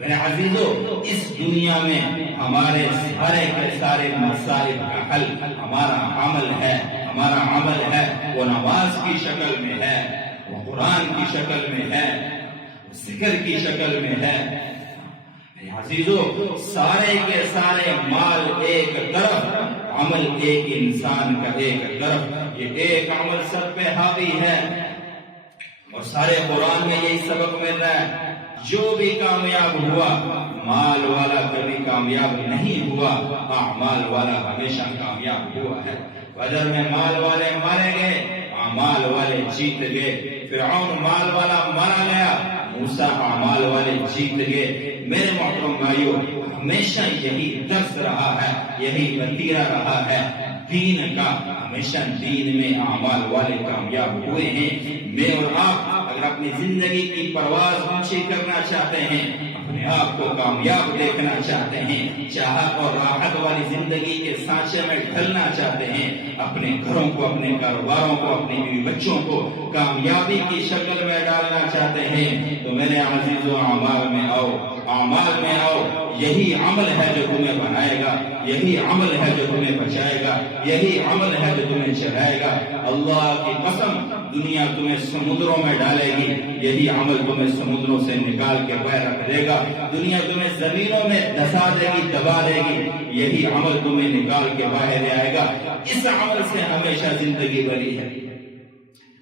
میرے عزیزو، اس دنیا میں ہمارے سارے کے سارے مسائل کا حل ہمارا عمل ہے. ہمارا عمل ہے وہ نماز کی شکل میں ہے، وہ قرآن کی شکل میں ہے، ذکر کی شکل میں ہے. عزیزو، سارے کے سارے مال ایک طرف، عمل ایک انسان کا ایک طرف. یہ ایک عمل سب پہ حاوی ہے. اور سارے قرآن میں یہی سبق مل رہا ہے، جو بھی کامیاب ہوا مال والا کبھی کامیاب نہیں ہوا، اعمال والا ہمیشہ کامیاب ہوا ہے. بدر میں مال والے مارے گئے، اعمال والے جیت گئے. فرعون مال والا مارا گیا، موسیٰ اعمال والے جیت گئے. میرے محترم بھائیو، ہمیشہ یہی درس رہا ہے، یہی وتیرہ رہا ہے دین کا. ہمیشہ دین میں اعمال والے کامیاب ہوئے ہیں. میں اور آپ اگر اپنی زندگی کی پرواز اونچی کرنا چاہتے ہیں، اپنے آپ کو کامیاب دیکھنا چاہتے ہیں، چاہت اور راحت والی زندگی کے سانچے میں ڈھلنا چاہتے ہیں، اپنے گھروں کو، اپنے کاروباروں کو، اپنے بیوی بچوں کو کامیابی کی شکل میں ڈالنا چاہتے ہیں، تو میرے عزیزو اعمال میں آؤ، اعمال میں آؤ. یہی عمل ہے جو تمہیں بنائے گا، یہی عمل ہے جو تمہیں بچائے گا، یہی عمل ہے جو تمہیں چلائے گا. اللہ کی قسم، دنیا تمہیں سمندروں میں ڈالے گی، یہی عمل تمہیں سمندروں سے نکال کے باہر رکھ دے گا. دنیا تمہیں زمینوں میں دھسا دے گی، دبا دے گی، یہی عمل تمہیں نکال کے باہر لے آئے گا. اس عمل سے ہمیشہ زندگی بنی ہے.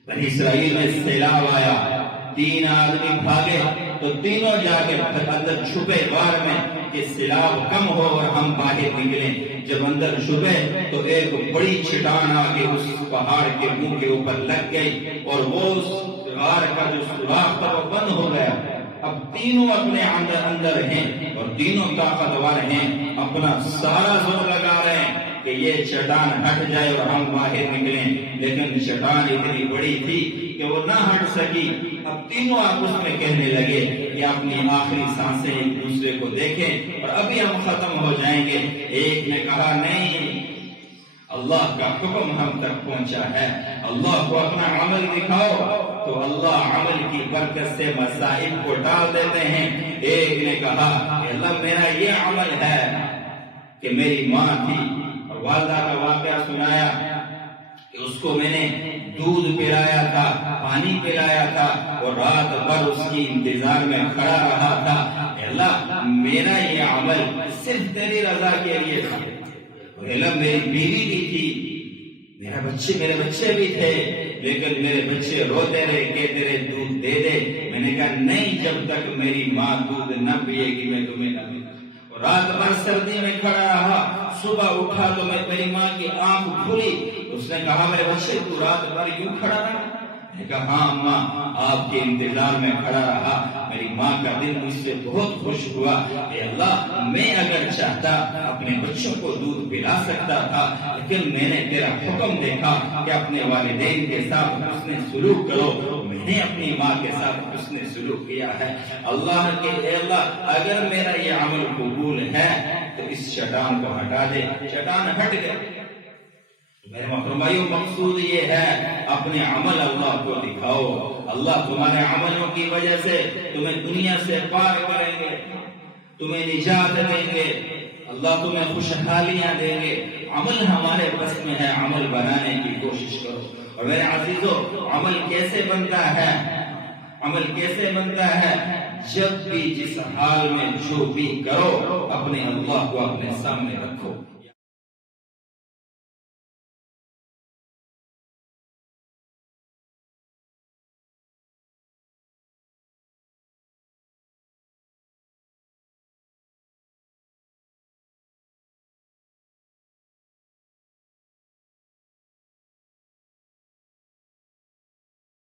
بنی اسرائیل میں سیلاب آیا، 3 آدمی بھاگے تو تینوں جا کے اندر چھپے غار میں کہ سیلاب کم ہو اور ہم باہر نکلیں. جب اندر چھپے تو ایک بڑی چٹان آ کے اس پہاڑ کے منہ کے اوپر لگ گئی اور وہ اس غار کا جو سوراخ تھا وہ بند ہو گیا. اب تینوں اپنے اندر ہیں اور تینوں طاقتور ہیں، اپنا سارا زور لگا رہے ہیں کہ یہ چٹان ہٹ جائے اور ہم باہر نکلیں، لیکن چٹان اتنی بڑی تھی کہ وہ نہ ہٹ سکی. اب تینوں آپس میں کہنے لگے کہ اپنی آخری سانسیں ایک دوسرے کو دیکھیں اور ابھی ہم ختم ہو جائیں گے. ایک نے کہا نہیں، اللہ کا حکم ہم تک پہنچا ہے، اللہ کو اپنا عمل دکھاؤ. تو اللہ عمل کی برکت سے مسائل کو ڈال دیتے ہیں. ایک نے کہا کہ اللہ میرا یہ عمل ہے کہ میری ماں تھی اور والدہ کا واقعہ سنایا کہ اس کو میں نے دودھ پلایا تھا، پانی پلایا تھا اور رات بھر اس کی انتظار میں کھڑا رہا تھا. اللہ میرا یہ عمل صرف تیری رضا کے لیے تھا. اللہ میری بیوی بھی تھی، میرے بچے بھی تھے، لیکن میرے بچے روتے رہے کہ تیرے دودھ دے دے. میں نے کہا نہیں، جب تک میری ماں دودھ نہ پیے گی میں تمہیں نہ دوں. رات بھر سردی میں کھڑا رہا، صبح اٹھا تو میری ماں کی آنکھ کھلی. اس نے کہا میرے بچے تو رات بھر یوں کھڑا رہا؟ میں نے کہا ہاں ماں، آپ کے انتظار میں کھڑا رہا. میری ماں کا دل مجھ سے بہت خوش ہوا کہ اللہ میں اگر چاہتا اپنے بچوں کو دودھ پلا سکتا تھا، لیکن میں نے تیرا حکم دیکھا کہ اپنے والدین کے ساتھ حسن سلوک کرو. میں نے اپنی ماں کے ساتھ حسن سلوک کیا ہے. اللہ کے اے اللہ اگر میرا یہ عمل قبول ہے تو اس چٹان کو ہٹا دے. چٹان ہٹ گئے. میرے محترم بھائیو، مقصود یہ ہے اپنے عمل اللہ کو دکھاؤ. اللہ تمہارے عملوں کی وجہ سے تمہیں دنیا سے پار کریں گے، تمہیں نجات دیں گے، اللہ تمہیں خوشحالیاں دیں گے. عمل ہمارے بس میں ہے، عمل بنانے کی کوشش کرو. اور میرے عزیزو، عمل کیسے بنتا ہے؟ عمل کیسے بنتا ہے؟ جب بھی جس حال میں جو بھی کرو اپنے اللہ کو اپنے سامنے رکھو.